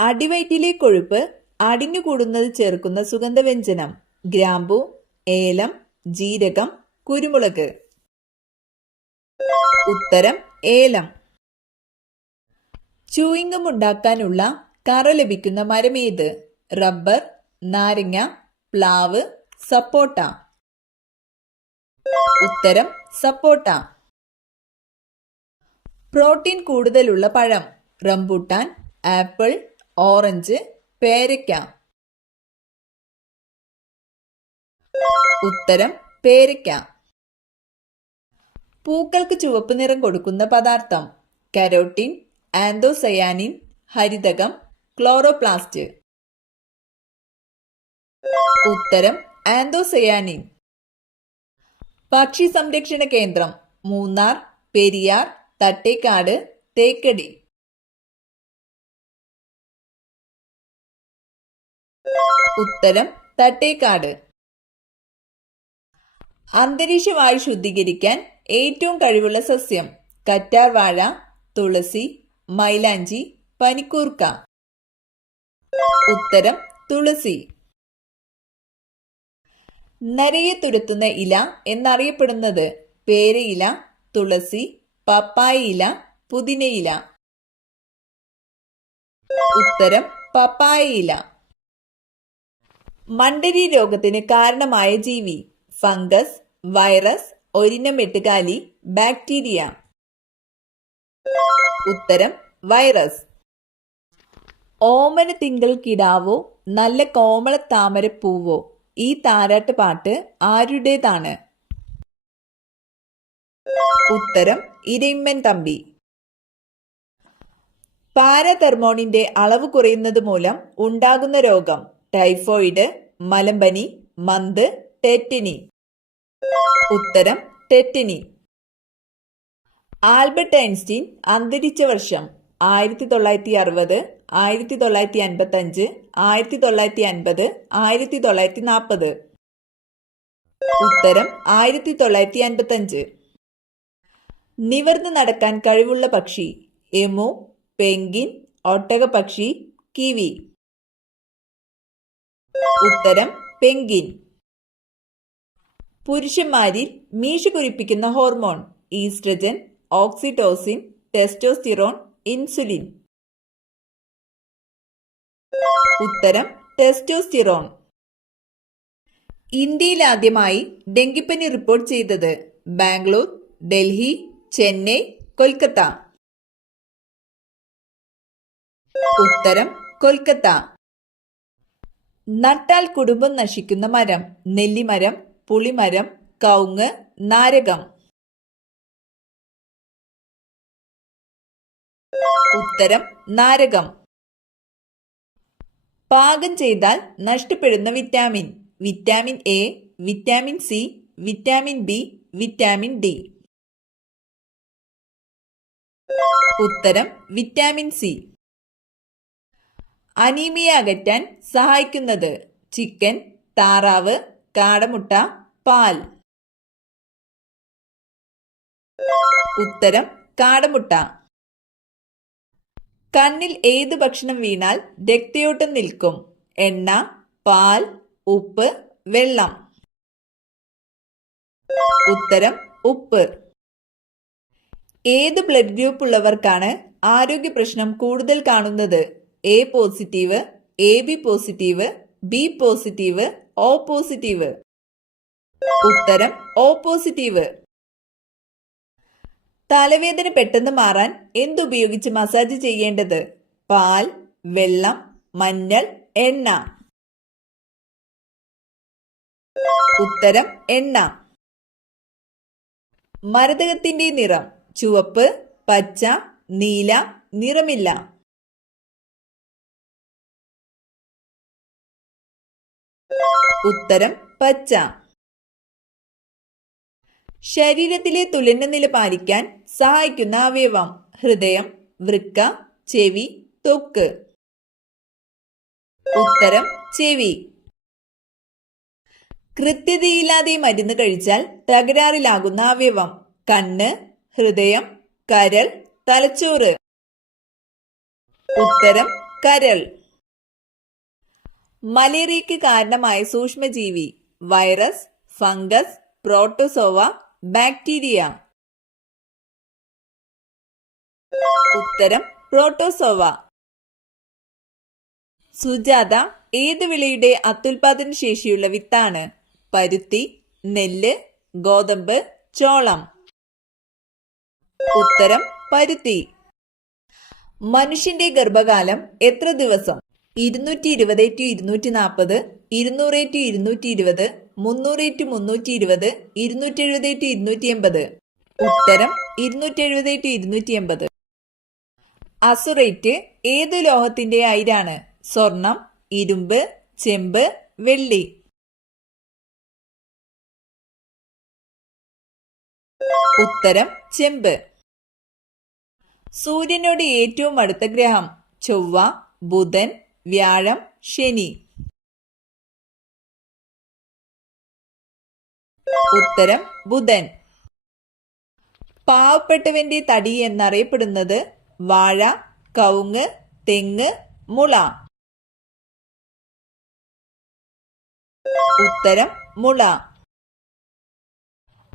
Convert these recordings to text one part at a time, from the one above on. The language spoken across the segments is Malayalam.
അടിവയറ്റിലെ കൊഴുപ്പ് അടിഞ്ഞുകൂടുന്നത് ചേർക്കുന്ന സുഗന്ധവ്യഞ്ജനം. ഗ്രാമ്പു, ഏലം, ജീരകം, കുരുമുളക്. ഉത്തരം ഏലം. ചൂയിംഗം ഉണ്ടാക്കാനുള്ള കറ ലഭിക്കുന്ന മരമേത്? റബ്ബർ, നാരങ്ങ, പ്ലാവ്, സപ്പോട്ട. ഉത്തരം സപ്പോട്ട. പ്രോട്ടീൻ കൂടുതലുള്ള പഴം? റംബൂട്ടാൻ, ആപ്പിൾ, ഓറഞ്ച്, പേരയ്ക്ക. ഉത്തരം പേരയ്ക്ക. പൂക്കൾക്ക് ചുവപ്പ് നിറം കൊടുക്കുന്ന പദാർത്ഥം? കരോട്ടിൻ, ആന്തോസയാനിൻ, ഹരിതകം, ക്ലോറോപ്ലാസ്റ്റ്. ഉത്തരം ആന്തോസയാനിൻ. പക്ഷി സംരക്ഷണ കേന്ദ്രം? മൂന്നാർ, പെരിയാർ, തട്ടേക്കാട്, തേക്കടി. ഉത്തരം തട്ടേക്കാട്. അന്തരീക്ഷ വായു ശുദ്ധീകരിക്കാൻ ഏറ്റവും കഴിവുള്ള സസ്യം? കറ്റാർ വാഴ, തുളസി, മൈലാഞ്ചി, പനിക്കൂർക്ക. ഉത്തരം തുളസി. നരയെ തുരത്തുന്ന ഇല എന്നറിയപ്പെടുന്നത്? പേരയില, തുളസി, പപ്പായയില, പുതിനയില. ഉത്തരം പപ്പായയില. മണ്ടരി രോഗത്തിന് കാരണമായ ജീവി? ഫംഗസ്, വൈറസ്, ഒരിനം എട്ടുകാലി, ബാക്ടീരിയ. ഉത്തരം വൈറസ്. ഓമന തിങ്കൾ കിടാവോ നല്ല കോമള താമരപ്പൂവോ? ഈ താരാട്ട് പാട്ട് ആരുടേതാണ്? ഉത്തരം ഇരയിമ്മൻ തമ്പി. പാരാതെർമോണിന്റെ അളവ് കുറയുന്നത് മൂലം ഉണ്ടാകുന്ന രോഗം? ടൈഫോയിഡ്, മലമ്പനി, മന്ത്, ടെറ്റനി. ഉത്തരം ടെറ്റനി. ആൽബർട്ട് ഐൻസ്റ്റീൻ അന്തരിച്ച വർഷം? 1960, 1955, 1950, 1940. ഉത്തരം 1955. നിവർന്ന് നടക്കാൻ കഴിവുള്ള പക്ഷി? എമു, പെൻഗിൻ, ഒട്ടകപക്ഷി, കിവി. ഉത്തരം പെൻഗിൻ. പുരുഷന്മാരിൽ മീശ കുരിപ്പിക്കുന്ന hormone? Oestrogen, oxytocin, testosterone, insulin. ഉത്തരം ടെസ്റ്റോസ്റ്റിറോൺ. ഇന്ത്യയിൽ ആദ്യമായി ഡെങ്കിപ്പനി റിപ്പോർട്ട് ചെയ്തത്? ബാംഗ്ലൂർ, ഡൽഹി, ചെന്നൈ, കൊൽക്കത്ത. ഉത്തരം കൊൽക്കത്ത. നട്ടാൽ കുടുംബം നശിക്കുന്ന മരം? നെല്ലിമരം, പുളിമരം, കവുങ്ങ്, നാരകം. ഉത്തരം നാരകം. പാകം ചെയ്താൽ നഷ്ടപ്പെടുന്ന vitamin? Vitamin A, vitamin C, vitamin B, vitamin D. ഉത്തരം വിറ്റാമിൻ സി. അനീമിയ അകറ്റാൻ സഹായിക്കുന്നത്? ചിക്കൻ, താറാവ്, കാടമുട്ട, പാൽ. ഉത്തരം കാടമുട്ട. കണ്ണിൽ ഏത് ഭക്ഷണം വീണാൽ രക്തയോട്ടം നിൽക്കും? എണ്ണ, പാൽ, ഉപ്പ്, വെള്ളം. ഉത്തരം ഉപ്പ്. ഏത് ബ്ലഡ് ഗ്രൂപ്പ് ഉള്ളവർക്കാണ് ആരോഗ്യ പ്രശ്നം കൂടുതൽ കാണുന്നത്? A positive, A B positive, B positive, O positive. ഉത്തരം ഒ പോസിറ്റീവ്. തലവേദന പെട്ടെന്ന് മാറാൻ എന്തുപയോഗിച്ച് മസാജ് ചെയ്യേണ്ടത്? പാൽ, വെള്ളം, മഞ്ഞൾ, എണ്ണ. ഉത്തരം എണ്ണ. മരതകത്തിന്റെ നിറം? ചുവപ്പ്, പച്ച, നീല, നിറമില്ല. ഉത്തരം പച്ച. ശരീരത്തിലെ തുലന നില പാലിക്കാൻ സഹായിക്കുന്ന അവയവം? ഹൃദയം, വൃക്ക, ചെവി, ത്വക്ക്. ഉത്തരം ചെവി. കൃത്യതയില്ലാതെ മരുന്ന് കഴിച്ചാൽ തകരാറിലാകുന്ന അവയവം? കണ്ണ്, ഹൃദയം, കരൾ, തലച്ചോറ്. ഉത്തരം കരൾ. മലേറിയയ്ക്ക് കാരണമായ സൂക്ഷ്മജീവി വൈറസ്, ഫംഗസ്, പ്രോട്ടോസോവ, ബാക്ടീരിയ. ഉത്തരം പ്രോട്ടോസോവ. സുജാത ഏത് വിളയുടെ അത്യുൽപാദന ശേഷിയുള്ള വിത്താണ്? പരുത്തി, നെല്ല്, ഗോതമ്പ്, ചോളം. ഉത്തരം പരുത്തി. മനുഷ്യന്റെ ഗർഭകാലം എത്ര ദിവസം? 220-240, 200-220, 300-320, 270-280. ഉത്തരം 270-280. അസുറേറ്റ് ഏത് ലോഹത്തിന്റെ അയിരാണ്? സ്വർണം, ഇരുമ്പ്, ചെമ്പ്, വെള്ളി. ഉത്തരം ചെമ്പ്. സൂര്യനോട് ഏറ്റവും അടുത്ത ഗ്രഹം? ചൊവ്വ, ബുധൻ, വ്യാഴം, ശനി. ഉത്തരം ബുധൻ. പാവപ്പെട്ടവന്റെ തടി എന്നറിയപ്പെടുന്നത്? വാഴ, കവുങ്ങ്, തെങ്ങ്, മുള. ഉത്തരം മുള.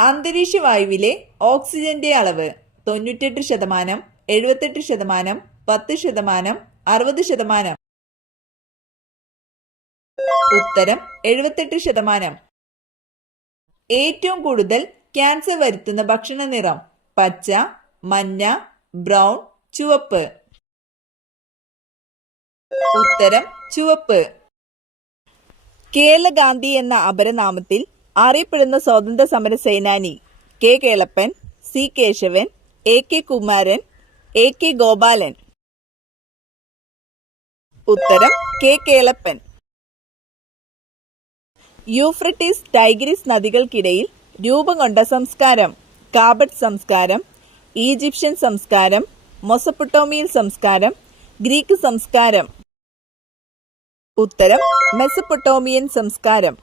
അന്തരീക്ഷ വായുവിലെ ഓക്സിജന്റെ അളവ്? 98%, 78%, 10%, 60%. ഉത്തരം 78%. ഏറ്റവും കൂടുതൽ ക്യാൻസർ വരുത്തുന്ന ഭക്ഷണ നിറം? പച്ച, മഞ്ഞ, ബ്രൗൺ, ചുവപ്പ്. ഉത്തരം ചുവപ്പ്. കേരളഗാന്ധി എന്ന അപരനാമത്തിൽ അറിയപ്പെടുന്ന സ്വാതന്ത്ര്യ സമര സേനാനി? K Kelappan, C Kesavan, A K Kumaran, A K Gopalan. ഉത്തരം കെ കേളപ്പൻ. യൂഫ്രട്ടീസ്, ടൈഗ്രിസ് നദികൾക്കിടയിൽ രൂപം കൊണ്ട സംസ്കാരം? കാബഡ് സംസ്കാരം, ഈജിപ്ഷ്യൻ സംസ്കാരം, മൊസപ്പൊട്ടോമിയൻ സംസ്കാരം, ഗ്രീക്ക് സംസ്കാരം. ഉത്തരം മെസപ്പൊട്ടോമിയൻ സംസ്കാരം.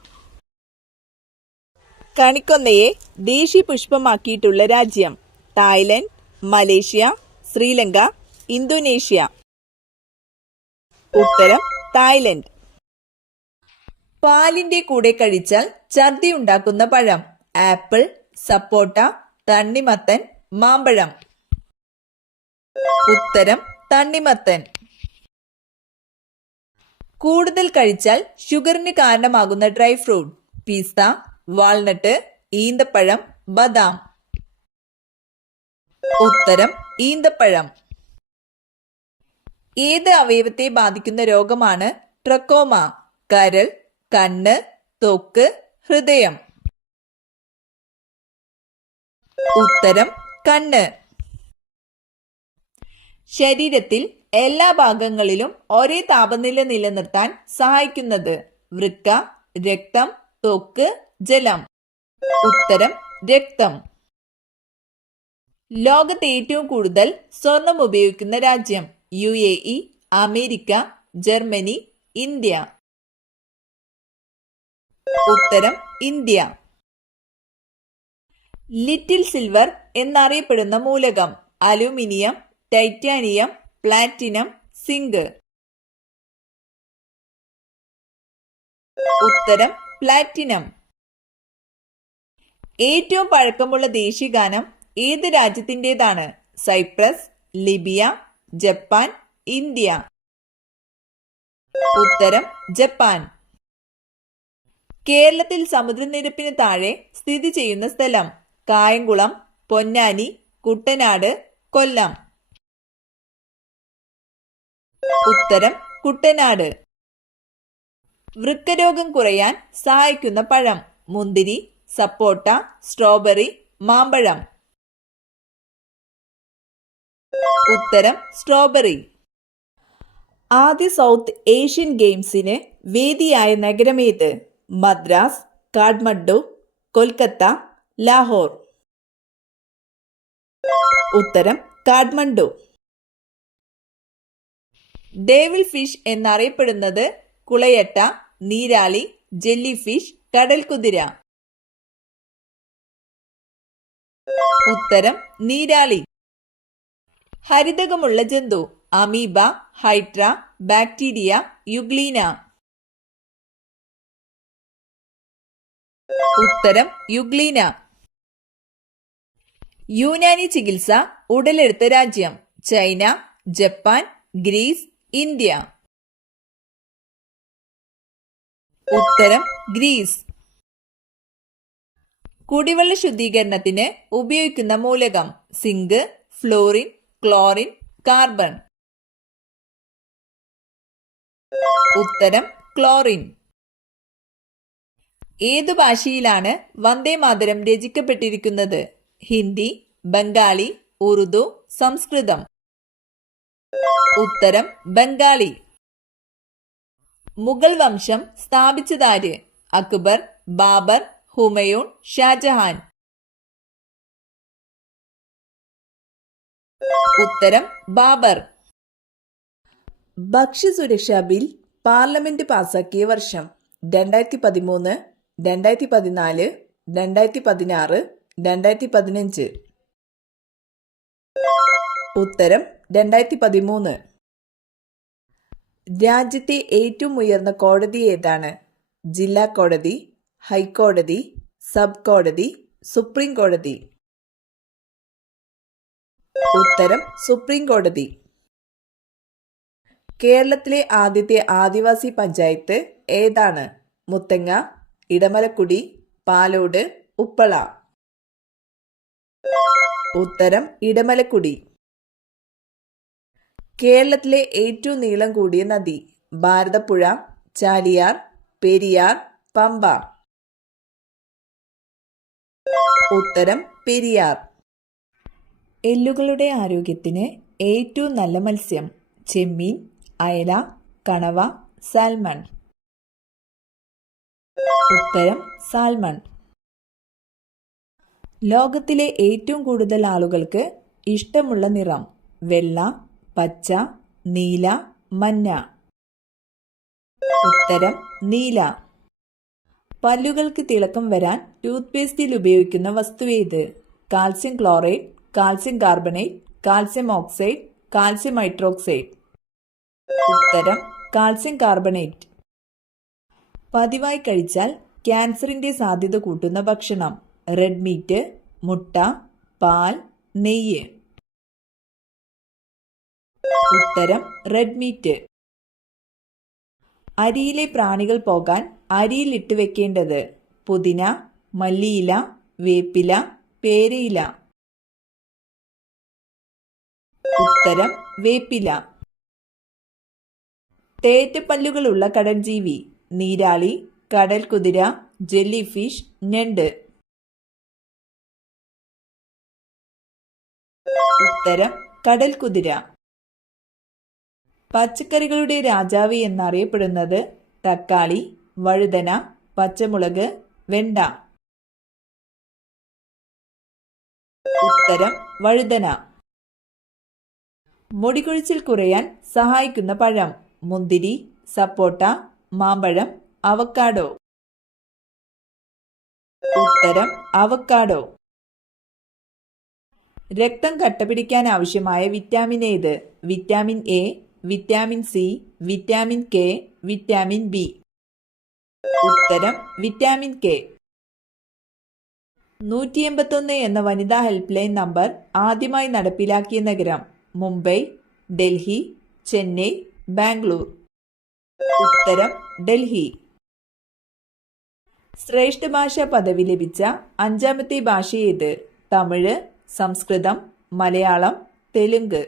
കണിക്കൊന്നയെ ദേശീയ പുഷ്പമാക്കിയിട്ടുള്ള രാജ്യം? Thailand, Malaysia, Sri Lanka, Indonesia. ഉത്തരം തായ്ലൻഡ്. പാലിന്റെ കൂടെ കഴിച്ചാൽ ഛർദി ഉണ്ടാക്കുന്ന പഴം? ആപ്പിൾ, സപ്പോട്ട, തണ്ണിമത്തൻ, മാമ്പഴം. ഉത്തരം തണ്ണിമത്തൻ. കൂടുതൽ കഴിച്ചാൽ ഷുഗറിന് കാരണമാകുന്ന ഡ്രൈ ഫ്രൂട്ട്? പിസ്ത, വാൾനട്ട്, ഈന്തപ്പഴം, ബദാം. ഉത്തരം ഈന്തപ്പഴം. ഏത് അവയവത്തെ ബാധിക്കുന്ന രോഗമാണ് ട്രക്കോമ? കരൾ, കണ്ണ്, ത്വക്ക്, ഹൃദയം. ഉത്തരം കണ്ണ്. ശരീരത്തിൽ എല്ലാ ഭാഗങ്ങളിലും ഒരേ താപനില നിലനിർത്താൻ സഹായിക്കുന്നത്? വൃക്ക, രക്തം, ത്വക്ക്, ജലം. ഉത്തരം രക്തം. ലോകത്ത് ഏറ്റവും കൂടുതൽ സ്വർണം ഉപയോഗിക്കുന്ന രാജ്യം? UAE, America, Germany, India. ഉത്തരം ഇന്ത്യ. ലിറ്റിൽ സിൽവർ എന്നറിയപ്പെടുന്ന മൂലകം? Aluminium, titanium, platinum, zinc. ഉത്തരം പ്ലാറ്റിനം. ഏറ്റവും പഴക്കമുള്ള ദേശീയഗാനം ഏത് രാജ്യത്തിൻ്റെതാണ്? Cyprus, Libya, Japan, India. ഉത്തരം ജപ്പാൻ. കേരളത്തിൽ സമുദ്രനിരപ്പിന് താഴെ സ്ഥിതി ചെയ്യുന്ന സ്ഥലം? കായംകുളം, പൊന്നാനി, കുട്ടനാട്, കൊല്ലം. ഉത്തരം കുട്ടനാട്. വൃക്കരോഗം കുറയാൻ സഹായിക്കുന്ന പഴം? മുന്തിരി, സപ്പോട്ട, സ്ട്രോബെറി, മാമ്പഴം. ഉത്തരം സ്ട്രോബെറി. ആദ്യ സൗത്ത് ഏഷ്യൻ ഗെയിംസിന് വേദിയായ നഗരമേത്? മദ്രാസ്, കാഠ്മണ്ഡു, കൊൽക്കത്ത, ലാഹോർ. ഉത്തരം കാഠ്മണ്ഡു. ഡേവിൾ ഫിഷ് എന്നറിയപ്പെടുന്നത്? കുളയട്ട, നീരാളി, ജെല്ലി ഫിഷ്, കടൽക്കുതിര. ഉത്തരം നീരാളി. ഹരിതകമുള്ള ജന്തു? Amoeba, hydra, bacteria, euglena. ഉത്തരം യുഗ്ലീന. യൂനാനി ചികിത്സ ഉടലെടുത്ത രാജ്യം? China, Japan, Greece, India. ഉത്തരം ഗ്രീസ്. കുടിവെള്ള ശുദ്ധീകരണത്തിന് ഉപയോഗിക്കുന്ന മൂലകം? Zinc, fluorine, chlorine, carbon. ഉത്തരം ക്ലോറിൻ. ഏതു ഭാഷയിലാണ് വന്ദേമാതരം രചിക്കപ്പെട്ടിരിക്കുന്നത്? ഹിന്ദി, ബംഗാളി, ഉറുദു, സംസ്കൃതം. ഉത്തരം ബംഗാളി. മുഗൾ വംശം സ്ഥാപിച്ചതാര്? അക്ബർ, ബാബർ, ഹുമയൂൺ, ഷാജഹാൻ. ഉത്തരം ബാബർ. ഭക്ഷ്യസുരക്ഷാ ബിൽ പാർലമെന്റ് പാസാക്കിയ വർഷം? 2013, 2014, 2016, 2015. ഉത്തരം 2013. രാജ്യത്തെ ഏറ്റവും ഉയർന്ന കോടതി ഏതാണ്? ജില്ലാ കോടതി, ഹൈക്കോടതി, സബ് കോടതി, സുപ്രീം കോടതി. ഉത്തരം സുപ്രീം കോടതി. കേരളത്തിലെ ആദ്യത്തെ ആദിവാസി പഞ്ചായത്ത് ഏതാണ്? മുത്തങ്ങ, ഇടമലക്കുടി, പാലോട്, ഉപ്പള. ഉത്തരം ഇടമലക്കുടി. കേരളത്തിലെ ഏറ്റവും നീളം കൂടിയ നദി? ഭാരതപ്പുഴ, ചാലിയാർ, പെരിയാർ, പമ്പ. ഉത്തരം പെരിയാർ. എല്ലുകളുടെ ആരോഗ്യത്തിന് ഏറ്റവും നല്ല മത്സ്യം? ചെമ്മീൻ, അയല, കണവ, സാൽമൺ. ഉത്തരം സാൽമൺ. ലോകത്തിലെ ഏറ്റവും കൂടുതൽ ആളുകൾക്ക് ഇഷ്ടമുള്ള നിറം? വെള്ള, പച്ച, നീല, മഞ്ഞ. ഉത്തരം നീല. പല്ലുകൾക്ക് തിളക്കം വരാൻ ടൂത്ത് പേസ്റ്റിൽ ഉപയോഗിക്കുന്ന വസ്തു ഏത്? Calcium chloride, calcium carbonate, calcium oxide, calcium hydroxide. ഉത്തരം കാൽസ്യം കാർബണേറ്റ്. പതിവായി കഴിച്ചാൽ ക്യാൻസറിന്റെ സാധ്യത കൂട്ടുന്ന ഭക്ഷണം? റെഡ് മീറ്റ്, മുട്ട, പാൽ, നെയ്യ്. ഉത്തരം റെഡ് മീറ്റ്. അരിയിലെ പ്രാണികൾ പോകാൻ അരിയിൽ ഇട്ട് വെക്കേണ്ടത്? പുതിന, മല്ലിയില, വേപ്പില, പേരയില. ഉത്തരം വേപ്പില. തേറ്റപ്പല്ലുകളുള്ള കടൽജീവി? നീരാളി, കടൽ കുതിര, ജെല്ലി ഫിഷ്, ഞണ്ട്. ഉത്തരം കടൽ കുതിര. പച്ചക്കറികളുടെ രാജാവ് എന്നറിയപ്പെടുന്നത്? തക്കാളി, വഴുതന, പച്ചമുളക്, വെണ്ട. ഉത്തരം വഴുതന. മുടികൊഴിച്ചിൽ കുറയാൻ സഹായിക്കുന്ന പഴം? മുന്തിരി, സപ്പോട്ട, മാമ്പഴം, അവക്കാഡോ. ഉത്തരം അവക്കാഡോ. രക്തം കട്ടപിടിക്കാൻ ആവശ്യമായ വിറ്റാമിൻ ഏത്? Vitamin A, vitamin C, vitamin K, vitamin B. ഉത്തരം വിറ്റാമിൻ കെ. 181 എന്ന വനിതാ ഹെൽപ്പ് ലൈൻ നമ്പർ ആദ്യമായി നടപ്പിലാക്കിയ നഗരം? മുംബൈ, ഡൽഹി, ചെന്നൈ, ബാംഗ്ലൂർ. ഉത്തരം ഡൽഹി. ശ്രേഷ്ഠ ഭാഷാ പദവി ലഭിച്ച 5ാമത്തെ ഭാഷ ഏത്? തമിഴ്, സംസ്കൃതം, മലയാളം, തെലുങ്ക്.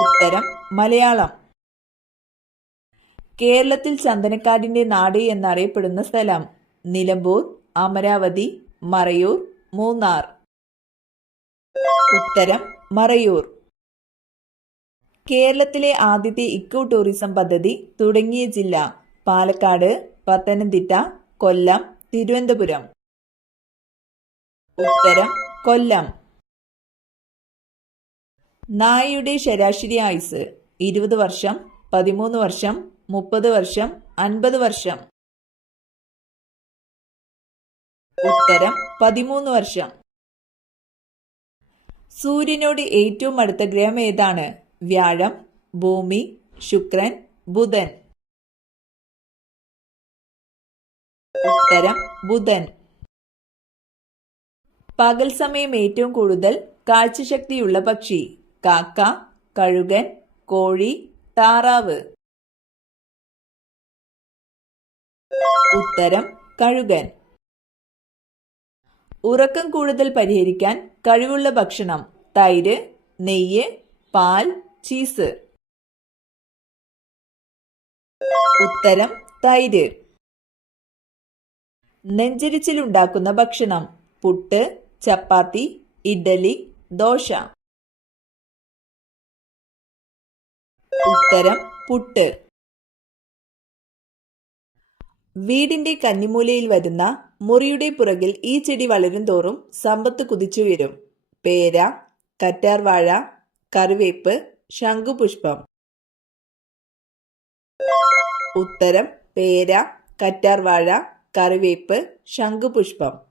ഉത്തരം മലയാളം. കേരളത്തിൽ ചന്ദനക്കാടിന്റെ നാട് എന്നറിയപ്പെടുന്ന സ്ഥലം? നിലമ്പൂർ, അമരാവതി, മറയൂർ, മൂന്നാർ. ഉത്തരം മറയൂർ. കേരളത്തിലെ ആദ്യത്തെ ഇക്കോ ടൂറിസം പദ്ധതി തുടങ്ങിയ ജില്ല? പാലക്കാട്, പത്തനംതിട്ട, കൊല്ലം, തിരുവനന്തപുരം. ഉത്തരം കൊല്ലം. നായയുടെ ശരാശരി ആയുസ്? 20 വർഷം, 13 വർഷം, 30 വർഷം, 50 വർഷം. ഉത്തരം 13 വർഷം. സൂര്യനോട് ഏറ്റവും അടുത്ത ഗ്രഹം ഏതാണ്? വ്യാഴം, ഭൂമി, ശുക്രൻ, ബുധൻ. ഉത്തരം ബുധൻ. പകൽ സമയം ഏറ്റവും കൂടുതൽ കാഴ്ചശക്തിയുള്ള പക്ഷി? കാക്ക, കഴുകൻ, കോഴി, താറാവ്. ഉത്തരം കഴുകൻ. ഉറക്കം കൂടുതൽ പരിഹരിക്കാൻ കഴിവുള്ള ഭക്ഷണം? തൈര്, നെയ്യ്, പാൽ, ചീസ്. ഉത്തരം തൈര്. നെഞ്ചരിച്ചിലുണ്ടാക്കുന്ന ഭക്ഷണം? പുട്ട്, ചപ്പാത്തി, ഇഡ്ഡലി, ദോശ. ഉത്തരം പുട്ട്. വീടിന്റെ കന്നിമൂലയിൽ വരുന്ന മുറിയുടെ പുറകിൽ ഈ ചെടി വളരും തോറും സമ്പത്ത് കുതിച്ചുയരും. പേര, കറ്റാർവാഴ, കറിവേപ്പ്, ശംഖുപുഷ്പം. ഉത്തരം പേര, കറ്റാർവാഴ, കറിവേപ്പ്, ശംഖുപുഷ്പം.